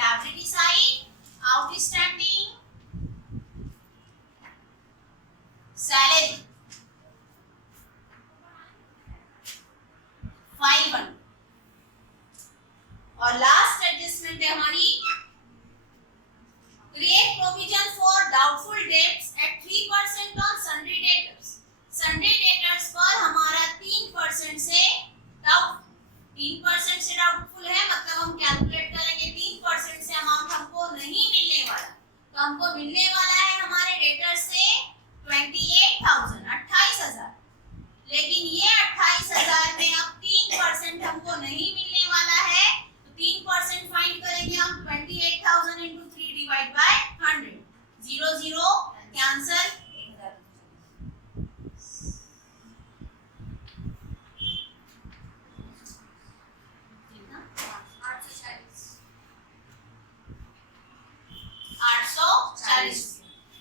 liability side, outstanding salary 500 और लास्ट एडजस्टमेंट है हमारी create provision for doubtful debts at 3% on sundry debtors. Sundry debtors पर हमारा 3% से डाउटफुल है, मतलब हम कैलकुलेट करेंगे 3% से अमाउंट हमको नहीं मिलने वाला, तो हमको मिलने वाला है हमारे डेटर्स से 28,000, लेकिन ये 28,000 में अब 3% हमको नहीं मिलने वाला है, तो 3% फाइंड करेंगे हम 28,000 into 3 डिवाइड बाय 100, 0 0 कैंसल,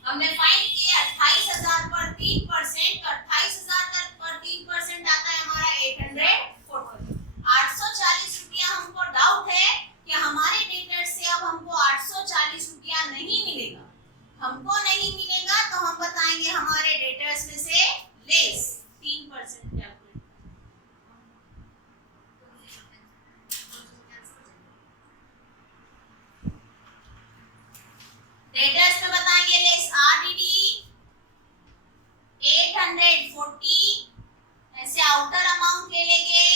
हमने फाइंड किया 28,000 पर 3%, तो 28,000 पर 3% आता है हमारा 840 रुपया। हमको डाउट है कि हमारे डेटर से अब हमको 840 रुपया नहीं मिलेगा, तो हम बताएंगे हमारे डेटर्स में से लेस 3% कैलकुलेट। डेटर्स में बताएंगे लेस आरडीडी 840, ऐसे आउटर अमाउंट ले लेंगे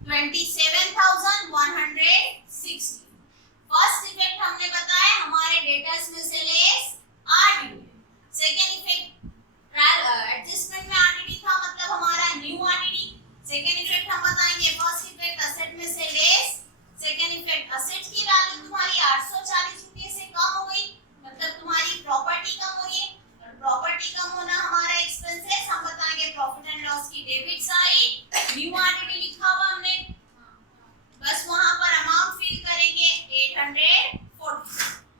27,160। फर्स्ट इफेक्ट हमने बताया हमारे डेटर्स में से less RDD. Second effect adjustment में आरडीडी था, मतलब हमारा न्यू आरडीडी। सेकेंड इफेक्ट हम बताएंगे फर्स्ट इफेक्ट असेट में से लेस। सेकेंड इफेक्ट असेट की वैल्यू तुम्हारी 840 रुपये से कम हो गई, मतलब तुम्हारी प्रॉपर्टी कम हो गई, और प्रॉपर्टी कम होना हमारा एक्सपेंसेस। हम बताएंगे प्रॉफिट एंड लॉस की डेबिट साइड न्यू आरडीडी लिखा हुआ हमने, बस वहां पर अमाउंट फिल करेंगे 840।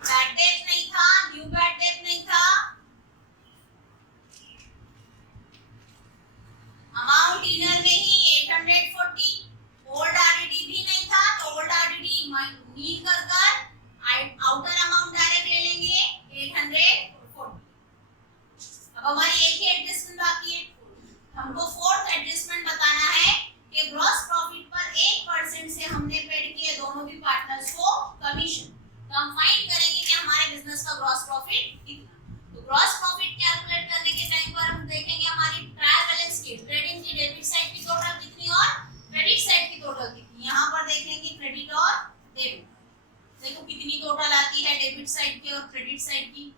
बैड डेट नहीं था, न्यू बैड डेट नहीं था, अमाउंट इनर में ही 840। ओल्ड आरडीडी भी नहीं था, तो ओल्ड आरडीडी नील कर आउटर अमाउंट डायरेक्ट ले लेंगे 840। अब हमारी एक ही एडजस्टमेंट बाकी है, हमको फोर्थ एडजस्टमेंट बताना है कि ग्रॉस प्रॉफिट पर 1% से हमने पेड किए दोनों भी पार्टनर्स को कमीशन, तो हम फाइंड करेंगे कि हमारे बिजनेस का ग्रॉस प्रॉफिट कितना। तो ग्रॉस प्रॉफिट कैलकुलेट करने के टाइम पर हम देखेंगे हमारी ट्रायल बैलेंस शीट, क्रेडिट की डेबिट साइड की टोटल कितनी और क्रेडिट साइड की टोटल कितनी। यहाँ पर देखेंगे क्रेडिट और डेबिट, देखो कितनी टोटल आती है डेबिट साइड की और क्रेडिट साइड की।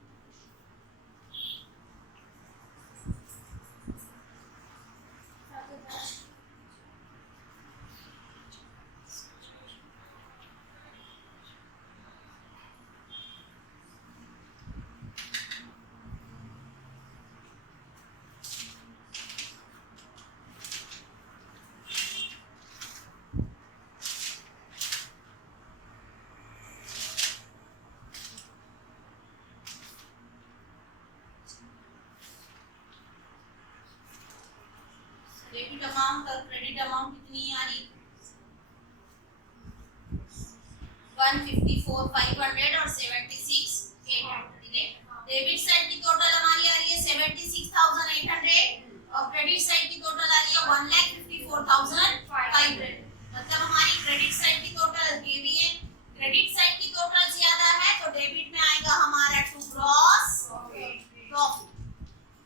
डेबिट अमाउंट और क्रेडिट अमाउंट कितनी आ रही, 154,500 और 76,800, ठीक है। डेबिट साइड की टोटल हमारी आ रही है 76,800 और क्रेडिट साइड की टोटल आ रही है 1,54,500, मतलब हमारी क्रेडिट साइड की टोटल ये भी है। क्रेडिट साइड की टोटल ज्यादा है, तो डेबिट में आएगा हमारा टू ग्रॉस प्रॉफिट।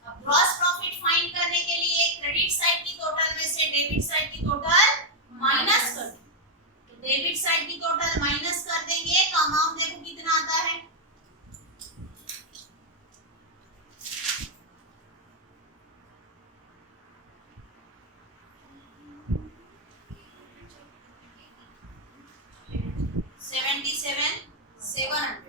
अब ग्रॉस प्रॉफिट फाइंड करने के लिए क्रेडिट साइड की टोटल में से डेबिट साइड की टोटल माइनस कर, तो डेबिट साइड की टोटल माइनस कर देंगे तो अमाउंट देखो कितना आता है, $77,700।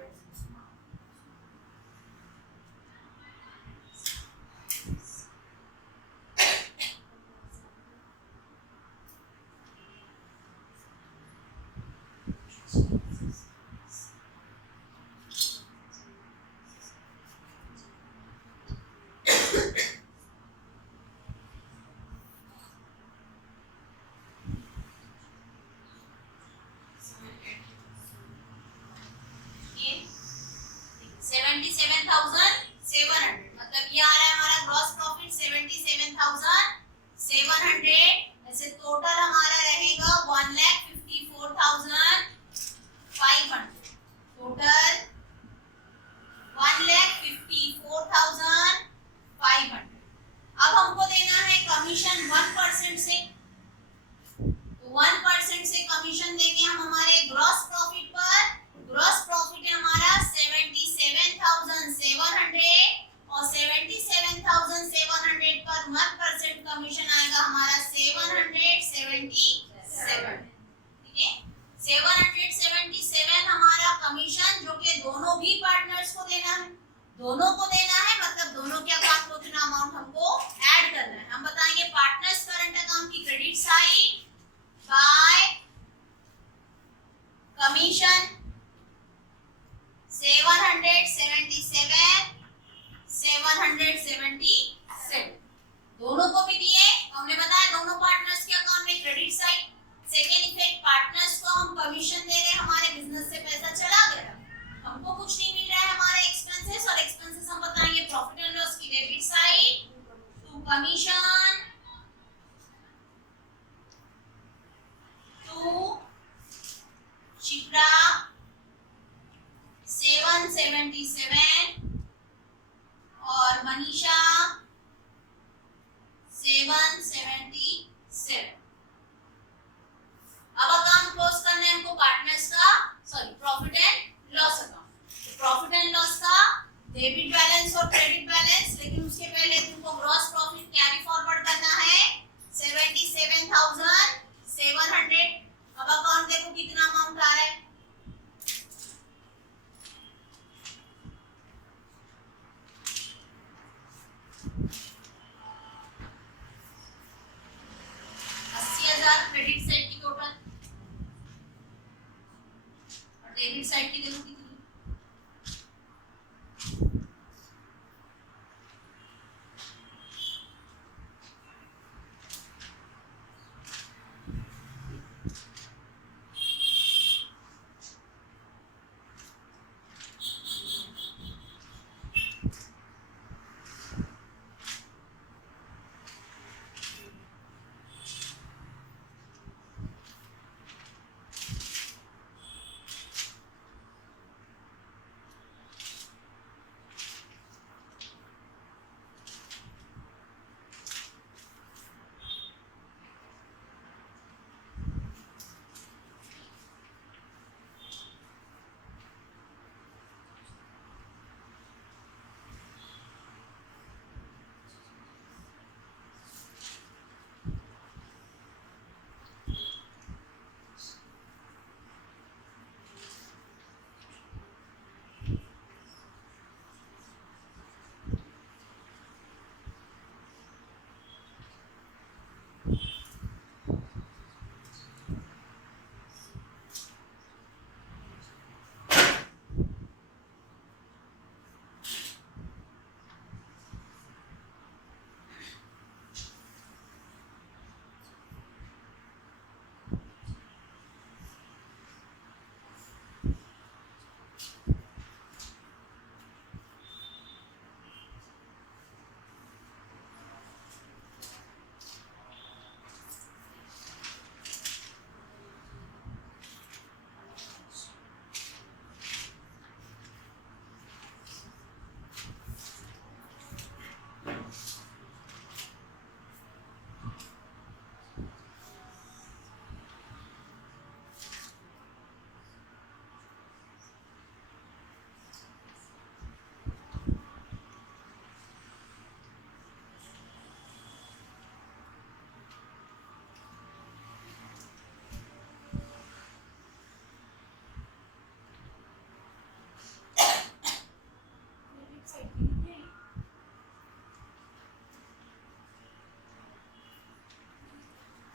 डेबिट साइड की देखो कितनी,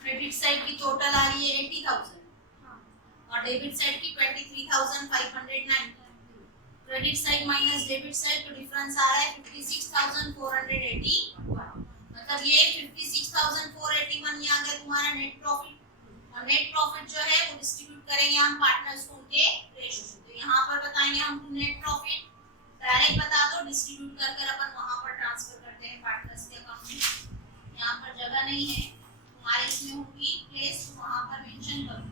क्रेडिट साइड की टोटल आ रही है 80,000 और डेबिट साइड की 23,509। Credit side minus debit side तो डिफरेंस आ रहा है 56,481। मतलब ये 56,481 ये आ गया तुम्हारा नेट प्रॉफिट। और नेट प्रॉफिट जो है वो डिस्ट्रीब्यूट करेंगे हम पार्टनर्स को उनके रेशियो से। तो यहाँ पर बताएंगे हम नेट प्रॉफिट डायरेक्ट बता दो, डिस्ट्रीब्यूट कर कर अपन वहां पर ट्रांसफर करते हैं पार्टनर्स के अकाउंट में। यहाँ पर जगह नहीं है तुम्हारे इसमें होगी प्लेस, तो वहां पर मेंशन करो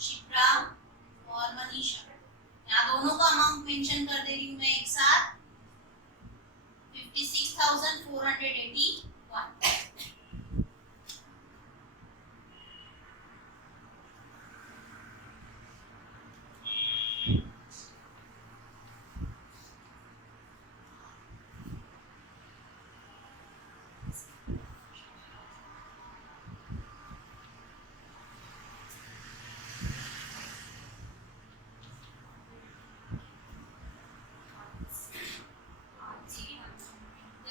शिप्रा और मनीषा। यहाँ दोनों का अमाउंट मेंशन कर दे रही हूँ मैं एक साथ 56,481।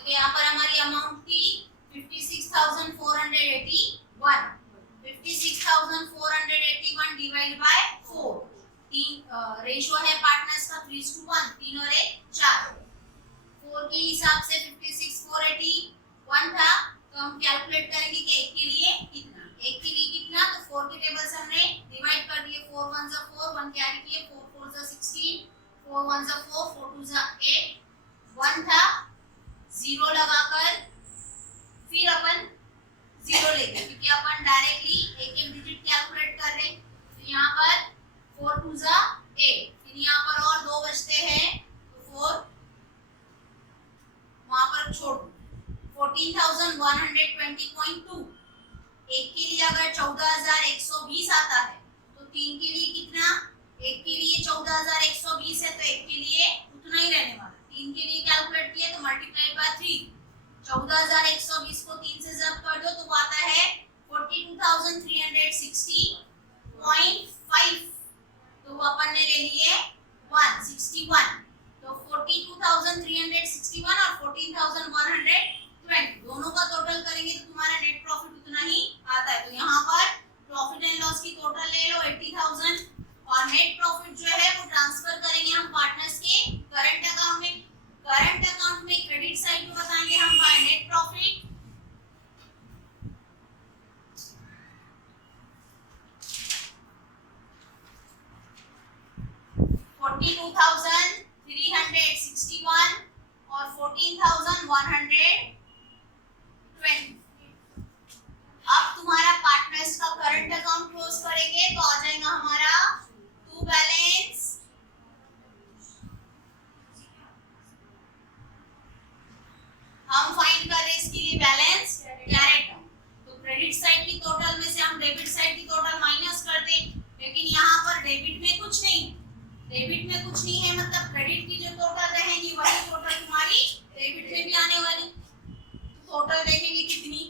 यहाँ पर हमारी अमाउंट थी 56,481। 56,481 डिवाइड बाय 4। रेशियो है पार्टनर्स का 3:1, 3 और 1 4। 4 के हिसाब से 56,481 था, तो हम कैलकुलेट करेंगे कि एक के लिए कितना। एक के लिए कितना, तो 4 के टेबल से हमने डिवाइड कर दिए। 4 1 जा 4, 1 कैरी किए, 4 4 जा 16, 4 1 जा 4, 4 2 जा 8, 1 था, 0 लगाकर फिर अपन 0 लेंगे क्योंकि अपन डायरेक्टली एक एक डिजिट कैलकुलेट कर रहे हैं। तो यहाँ पर 4 2 जा 8, फिर यहाँ पर और 2 बचते हैं तो 4 वहां पर छोड़ दो। 14,120.2। एक के लिए अगर 14,120 आता है तो 3 के लिए कितना, एक के लिए 14,120 है तो एक के लिए उतना ही रहने वाला। 3 के लिए कैलकुलेट किया तो मल्टीप्लाइड बाय 3। 14,120 को 3 से जब कर दो तो आता है 42,360.5। तो वो अपन ने ले लिए 161। तो 42,361 और 14,120 दोनों का टोटल करेंगे तो तुम्हारा नेट प्रॉफिट उतना ही आता है। तो यहाँ पर प्रॉफिट एंड लॉस की टोटल ले लो 80,000 और नेट 42,361 और 14,120। अब तुम्हारा पार्टनर्स का करंट अकाउंट क्लोज करेंगे तो आ जाएगा हमारा टू बैलेंस। हम फाइंड कर रहे हैं इसके लिए बैलेंस कैरेट। तो क्रेडिट साइड की टोटल में से हम डेबिट साइड की टोटल माइनस कर दें, लेकिन यहाँ पर डेबिट में कुछ नहीं है, मतलब क्रेडिट की जो टोटल रहेगी वही टोटल तुम्हारी डेबिट में भी आने वाली। टोटल देखेंगे कितनी,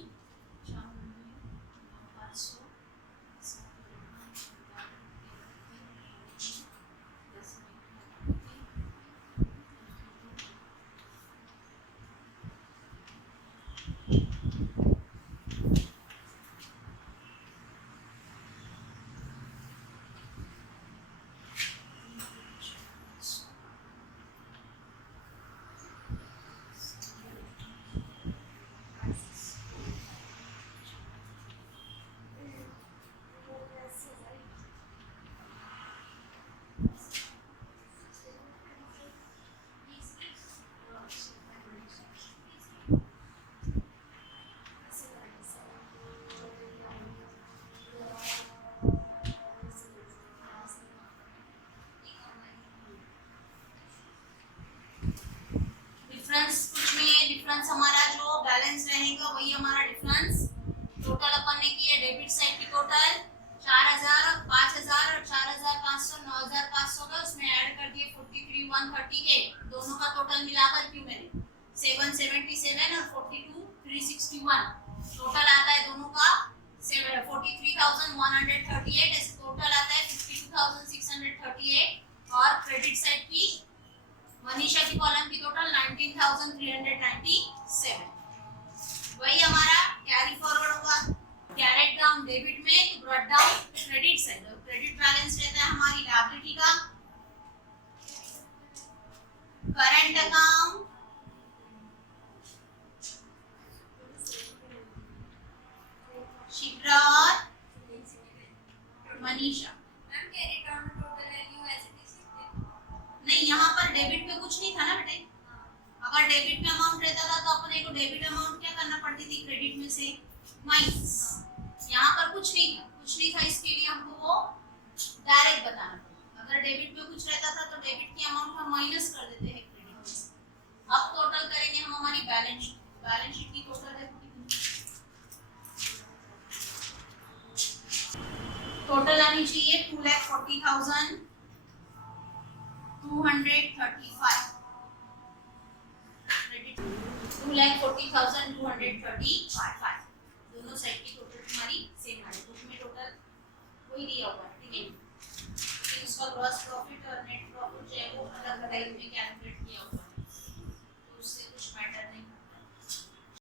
डिफरेंस हमारा जो बैलेंस रहेगा वही हमारा डिफरेंस। टोटल अपन ने की है डेबिट साइड की टोटल 4000 और 5000 और 4500 9500 का, उसमें ऐड कर दिए 43,138। दोनों का टोटल मिलाकर क्यों मैंने 777 और 42,361 टोटल आता है दोनों का 43,138। ऐसे टोटल आता है 52,638। और क्रेडिट साइड की मनीषा की कॉलम की टोटल 19,397। वही हमारा कैरी फॉरवर्ड होगा, कैरेट डाउन डेबिट में तो ब्रॉट डाउन क्रेडिट साइड। और क्रेडिट बैलेंस रहता है हमारी लायबिलिटी का करंट अकाउंट शिप्रा और मनीषा। नहीं, यहाँ पर डेबिट में कुछ नहीं था ना बेटे। अगर डेबिट में अमाउंट रहता था तो अपने को डेबिट अमाउंट क्या करना पड़ती थी, क्रेडिट में से माइनस। यहाँ पर कुछ नहीं था, इसके लिए हमको वो डायरेक्ट बताना पड़ता। अगर डेबिट में कुछ रहता था तो डेबिट की अमाउंट हम माइनस कर देते हैं क्रेडिट में से। अब टोटल करेंगे हम हमारी बैलेंस शीट की टोटल है टोटल आनी चाहिए 2,40,235 क्रेडिट 2,40,235।